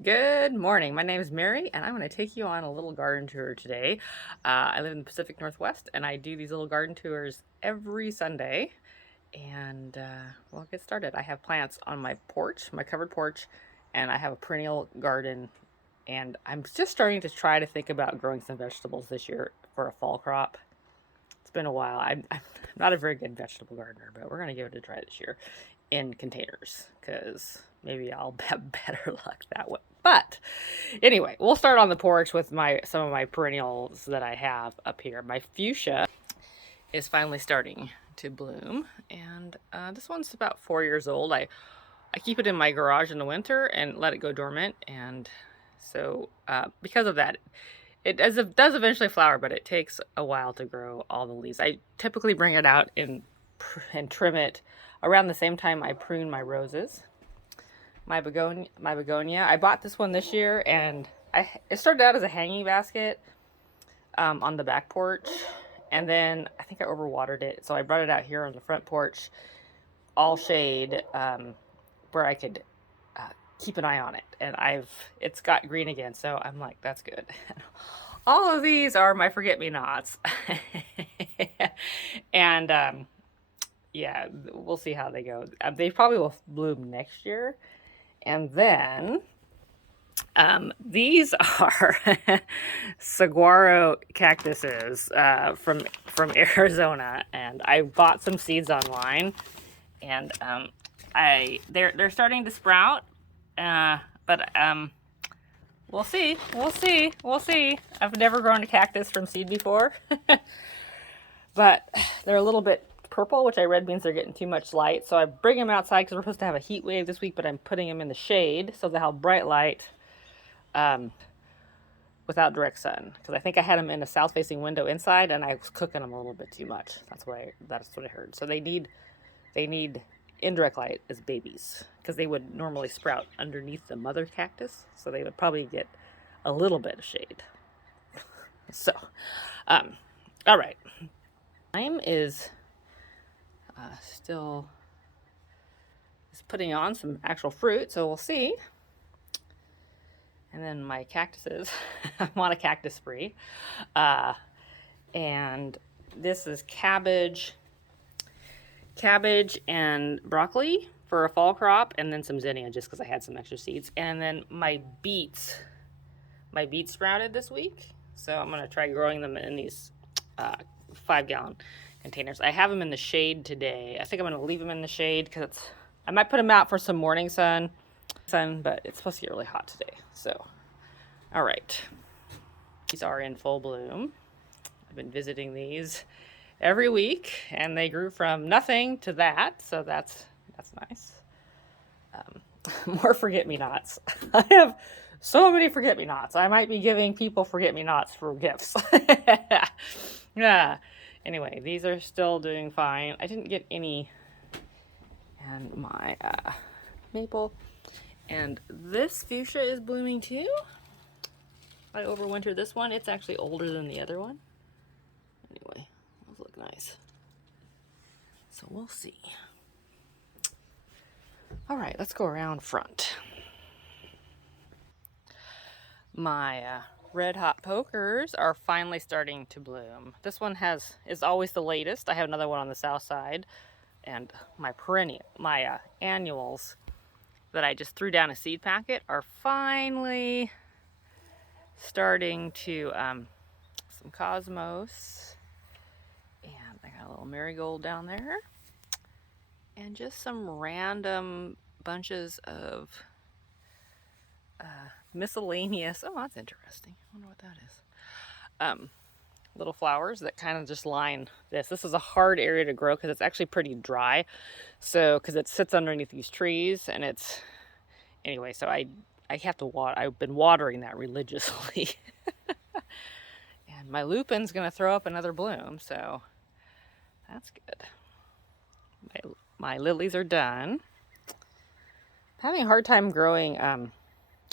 Good morning. My name is Mary, and I'm going to take you on a little garden tour today. I live in the Pacific Northwest, and I do these little garden tours every Sunday. And we'll get started. I have plants on my porch, my covered porch, and I have a perennial garden. And I'm just starting to try to think about growing some vegetables this year for a fall crop. It's been a while. I'm not a very good vegetable gardener, but we're going to give it a try this year in containers because maybe I'll have better luck that way. But anyway, we'll start on the porch with some of my perennials that I have up here. My fuchsia is finally starting to bloom, and this one's about 4 years old. I keep it in my garage in the winter and let it go dormant, and so because of that, it does eventually flower, but it takes a while to grow all the leaves. I typically bring it out and trim it around the same time I prune my roses. My begonia. I bought this one this year, and it started out as a hanging basket on the back porch, and then I think I overwatered it, so I brought it out here on the front porch, all shade, where I could keep an eye on it. And it's got green again, so I'm like, that's good. All of these are my forget-me-nots, and yeah, we'll see how they go. They probably will bloom next year. And then these are saguaro cactuses from Arizona, and I bought some seeds online, and they're starting to sprout, but we'll see, we'll see. I've never grown a cactus from seed before, but they're a little bit purple, which I read means they're getting too much light. So I bring them outside because we're supposed to have a heat wave this week, but I'm putting them in the shade so they'll have bright light without direct sun. Because I think I had them in a south-facing window inside, and I was cooking them a little bit too much. That's what I heard. So they need indirect light as babies, because they would normally sprout underneath the mother cactus, so they would probably get a little bit of shade. So, all right. Time is still is putting on some actual fruit, so we'll see. And then my cactuses, I'm on a cactus spree. And this is cabbage and broccoli for a fall crop, and then some zinnia just because I had some extra seeds. And then my beets sprouted this week, so I'm going to try growing them in these 5-gallon containers. I have them in the shade today. I think I'm going to leave them in the shade because I might put them out for some morning sun, but it's supposed to get really hot today. So, all right. These are in full bloom. I've been visiting these every week, and they grew from nothing to that, so that's nice. More forget-me-nots. I have so many forget-me-nots. I might be giving people forget-me-nots for gifts. Yeah. Anyway, these are still doing fine. I didn't get any, and my maple, and this fuchsia is blooming too. I overwintered this one. It's actually older than the other one. Anyway, those look nice. So we'll see. All right, let's go around front. My red hot pokers are finally starting to bloom. This one is always the latest. I have another one on the south side, and my annuals that I just threw down a seed packet are finally starting to some cosmos, and I got a little marigold down there, and just some random bunches of miscellaneous. Oh, that's interesting. I wonder what that is. Little flowers that kind of just line this. This is a hard area to grow because it's actually pretty dry. So, because it sits underneath these trees, and it's anyway. So I have to water. I've been watering that religiously. And my lupin's gonna throw up another bloom, so that's good. My lilies are done. I'm having a hard time growing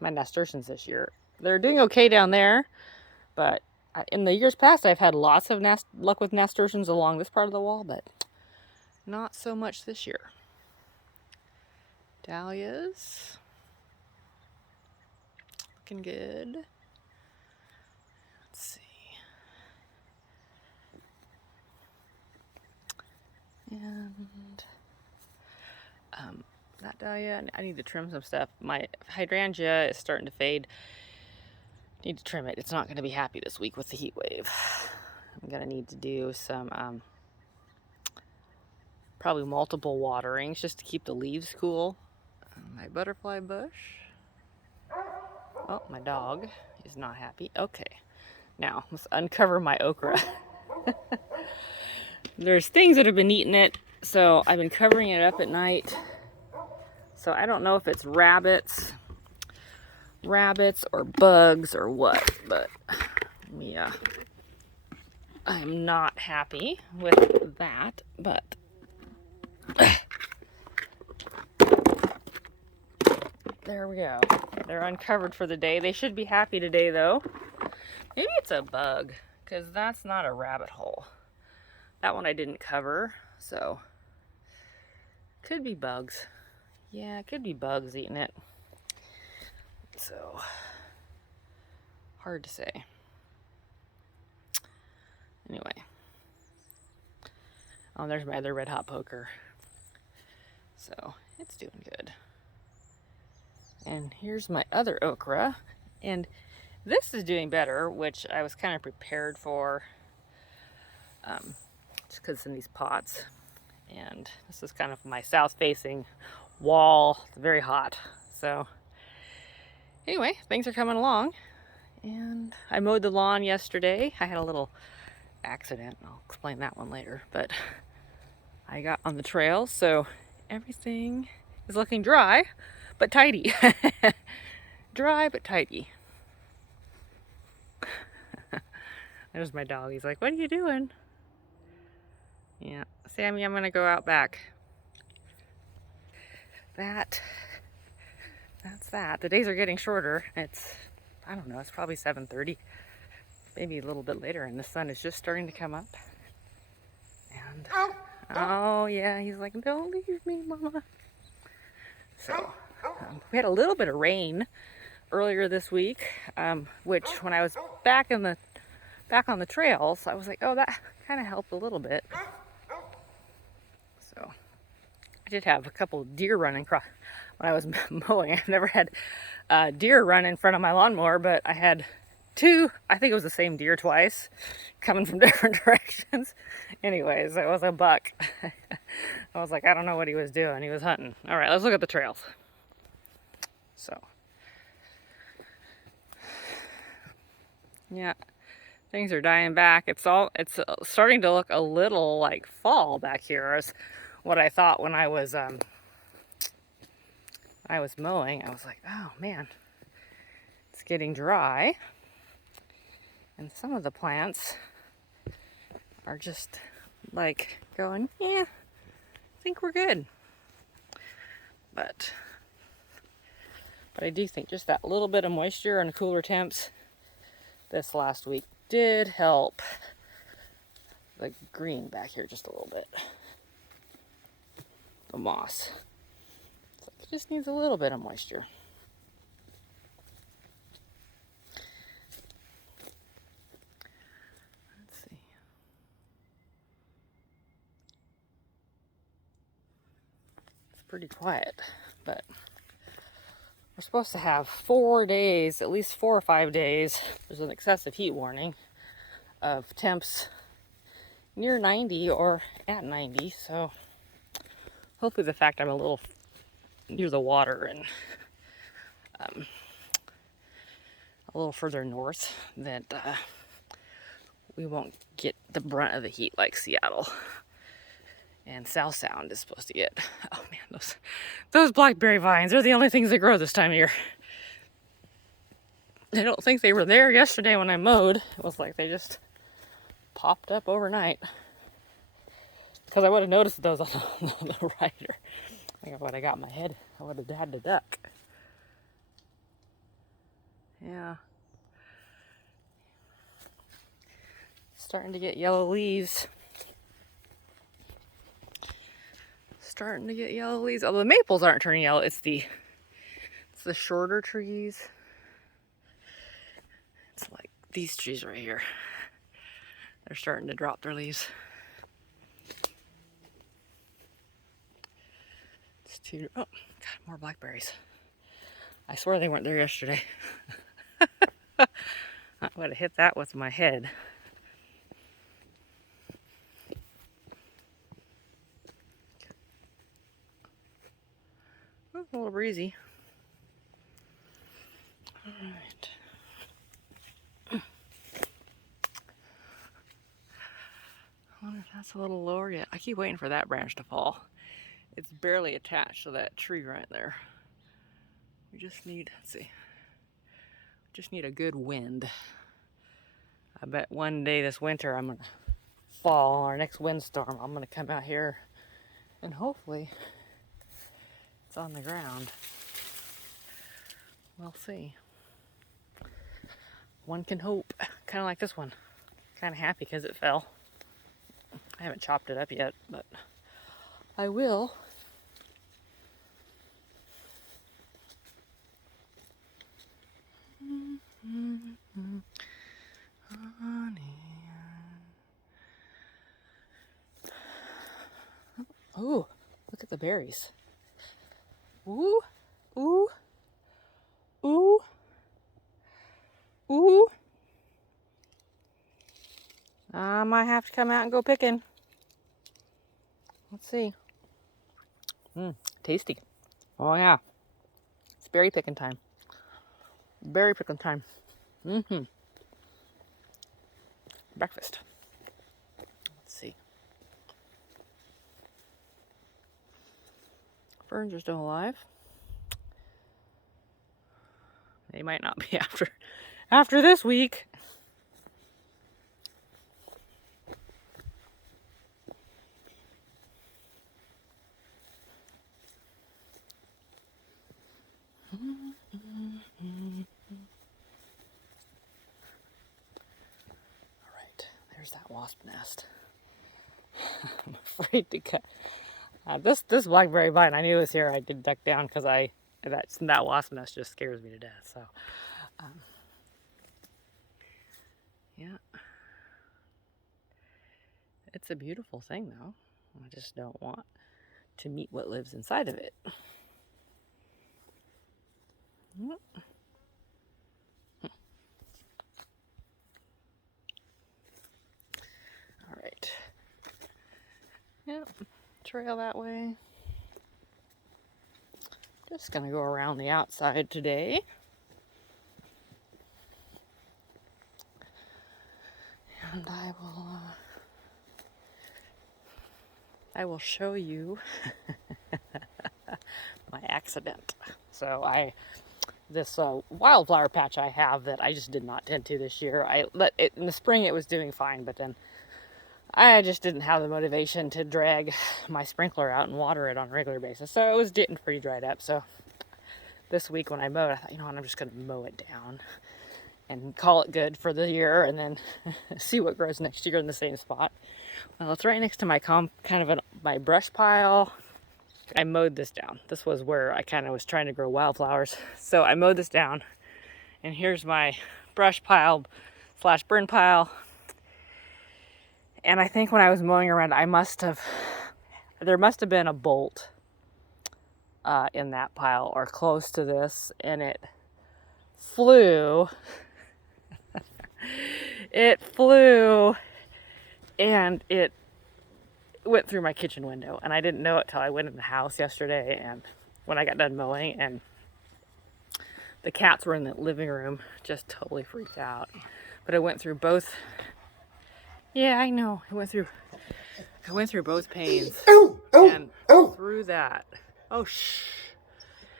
my nasturtiums this year. They're doing okay down there, but in the years past, I've had lots of luck with nasturtiums along this part of the wall, but not so much this year. Dahlias. looking good. Let's see. And that dahlia, I need to trim some stuff. My hydrangea is starting to fade. Need to trim it. It's not going to be happy this week with the heat wave. I'm going to need to do some probably multiple waterings just to keep the leaves cool. My butterfly bush. Oh, my dog is not happy. Okay, now let's uncover my okra. There's things that have been eating it, so I've been covering it up at night. So I don't know if it's rabbits or bugs or what, but yeah, I'm not happy with that, but there we go. They're uncovered for the day. They should be happy today though. Maybe it's a bug, because that's not a rabbit hole. That one I didn't cover, so could be bugs. Yeah, it could be bugs eating it. So, hard to say. Anyway. Oh, there's my other red hot poker. So, it's doing good. And here's my other okra. And this is doing better, which I was kind of prepared for. Just because it's in these pots. And this is kind of my south-facing wall. It's very hot. So, anyway, things are coming along. And I mowed the lawn yesterday. I had a little accident. I'll explain that one later. But I got on the trail, so everything is looking dry, but tidy. Dry, but tidy. There's my dog. He's like, what are you doing? Yeah, Sammy, I'm gonna go out back. That's that. The days are getting shorter. It's, I don't know, it's probably 7:30, maybe a little bit later, and the sun is just starting to come up. And, oh yeah, he's like, don't leave me, Mama. So, we had a little bit of rain earlier this week, which when I was back on the trails, I was like, oh, that kind of helped a little bit. So, I did have a couple of deer running across when I was mowing. I've never had deer run in front of my lawnmower, but I had two, I think it was the same deer twice, coming from different directions. Anyways, it was a buck. I was like, I don't know what he was doing. He was hunting. All right, let's look at the trails. So, yeah, things are dying back. It's starting to look a little like fall back here, is what I thought when I was mowing. I was like, oh man, it's getting dry. And some of the plants are just like going, yeah, I think we're good. But I do think just that little bit of moisture and cooler temps this last week did help the green back here just a little bit. The moss. It's like it just needs a little bit of moisture. Let's see. It's pretty quiet, but we're supposed to have 4 days, at least 4 or 5 days. There's an excessive heat warning of temps near 90 or at 90. So hopefully the fact I'm a little near the water and a little further north that we won't get the brunt of the heat like Seattle. And South Sound is supposed to get, oh man, those blackberry vines are the only things that grow this time of year. I don't think they were there yesterday when I mowed. It was like they just popped up overnight. Because I would have noticed those on the rider. I think when I got my head, I would have had to duck. Yeah. Starting to get yellow leaves. Starting to get yellow leaves. Although the maples aren't turning yellow, it's the shorter trees. It's like these trees right here. They're starting to drop their leaves. It's too, oh, God, more blackberries. I swear they weren't there yesterday. I would have hit that with my head. Oh, a little breezy. All right. I wonder if that's a little lower yet. I keep waiting for that branch to fall. It's barely attached to that tree right there. We just need, let's see, just need a good wind. I bet one day this winter I'm gonna fall, our next windstorm, I'm gonna come out here and hopefully it's on the ground. We'll see. One can hope. Kind of like this one. Kind of happy because it fell. I haven't chopped it up yet, but I will. Oh, look at the berries. Ooh, ooh, ooh, ooh. I might have to come out and go picking. Let's see. Tasty. Oh yeah. It's berry picking time. Berry picking time. Breakfast. Let's see. Ferns are still alive. They might not be after this week. Alright, there's that wasp nest. I'm afraid to cut. This blackberry vine, I knew it was here. I did duck down because that wasp nest just scares me to death. So, yeah. It's a beautiful thing though. I just don't want to meet what lives inside of it. All right. Yep, trail that way. Just gonna go around the outside today. And I will show you my accident. So this wildflower patch I have that I just did not tend to this year. In the spring it was doing fine, but then I just didn't have the motivation to drag my sprinkler out and water it on a regular basis. So it was getting pretty dried up. So this week when I mowed, I thought, you know what, I'm just going to mow it down and call it good for the year and then see what grows next year in the same spot. Well, it's right next to my my brush pile. I mowed this down. This was where I kind of was trying to grow wildflowers. So I mowed this down and here's my brush pile / burn pile. And I think when I was mowing around, there must have been a bolt in that pile or close to this, and it flew. It flew, and it went through my kitchen window, and I didn't know it till I went in the house yesterday, and when I got done mowing, and the cats were in the living room, just totally freaked out. But it went through both. Yeah, I know. I went through both panes and through that. Oh, shh.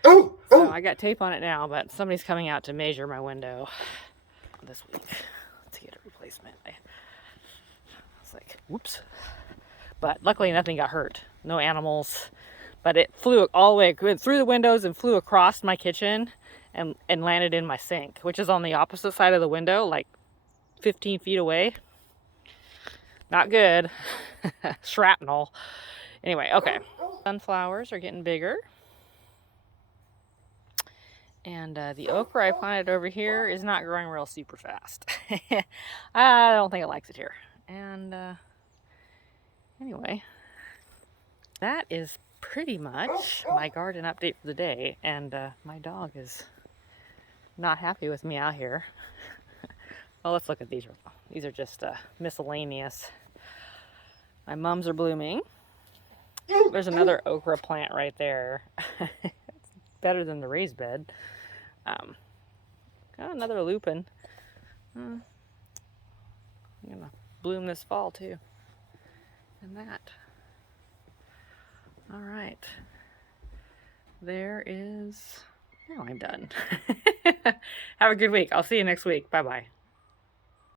So I got tape on it now, but somebody's coming out to measure my window this week to get a replacement. I was like, whoops. But luckily nothing got hurt. No animals. But it flew all the way through the windows and flew across my kitchen and landed in my sink, which is on the opposite side of the window, like 15 feet away. Not good. Shrapnel. Anyway, okay. Sunflowers are getting bigger. And the okra I planted over here is not growing real super fast. I don't think it likes it here. And anyway, that is pretty much my garden update for the day. And my dog is not happy with me out here. Well, let's look at these. These are just miscellaneous. My mums are blooming. There's another okra plant right there. It's better than the raised bed. Got another lupin. I'm gonna bloom this fall too. And that. All right. There is. Now I'm done. Have a good week. I'll see you next week. Bye bye.